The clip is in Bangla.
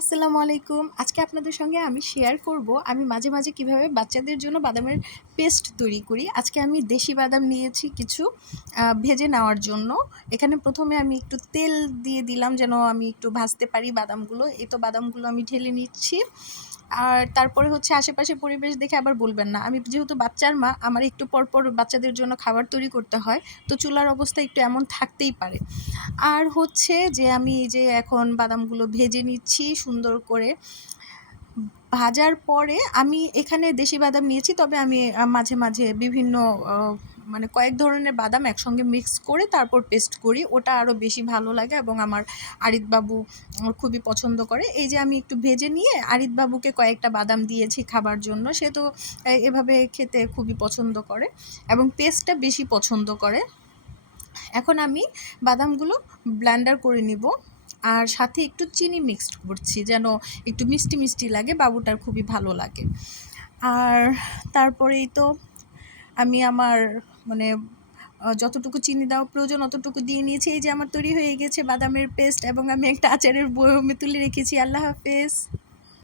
আসসালামু আলাইকুম। আজকে আপনাদের সঙ্গে আমি শেয়ার করব আমি মাঝে, মাঝে কিভাবে বাচ্চাদের জন্য বাদামের পেস্ট তৈরি করি। আজকে আমি দেশি বাদাম নিয়েছি কিছু ভেজে নেওয়ার জন্য। এখানে ১ম এ আমি একটু তেল দিয়ে দিলাম যেন আমি একটু ভাজতে পারি বাদামগুলো। এই তো বাদামগুলো আমি ঢেলে নিচ্ছি। আর তারপরে হচ্ছে আশেপাশের পরিবেশ দেখে আবার বলবেন না। আমি যেহেতু বাচ্চার মা, আমার একটু পরপর বাচ্চাদের জন্য খাবার তৈরি করতে হয়। তো চুলার অবস্থা একটু এমন থাকতেই পারে। আর হচ্ছে যে আমি এই যে এখন বাদামগুলো ভেজে নিচ্ছি সুন্দর করে। ভাজার পরে আমি এখানে দেশি বাদাম নিয়েছি, তবে আমি মাঝে, মাঝে বিভিন্ন আ মানে কয়েক ধরনের বাদাম একসঙ্গে মিক্স করে তারপর পেস্ট করি। ওটা আরও বেশি ভালো লাগে এবং আমার আরিফ বাবু খুবই পছন্দ করে। এই যে আমি একটু ভেজে নিয়ে আরিফ বাবুকে কয়েকটা বাদাম দিয়েছি খাবার জন্য। সে তো এভাবে খেতে খুবই পছন্দ করে এবং পেস্টটা বেশি পছন্দ করে। এখন আমি বাদামগুলো ব্লেন্ডার করে নিব। আর সাথে একটু চিনি মিক্সড করছি যেন একটু মিষ্টি, মিষ্টি লাগে, বাবুটার খুবই ভালো লাগে। আর তারপরেই তো আমি আমার মানে যতটুকু চিনি দেওয়া প্রয়োজন অতটুকু দিয়ে নিয়েছি। এই যে আমার তৈরি হয়ে গেছে বাদামের পেস্ট এবং আমি একটা আচারের বয়মে তুলে রেখেছি। আল্লাহ হাফেজ।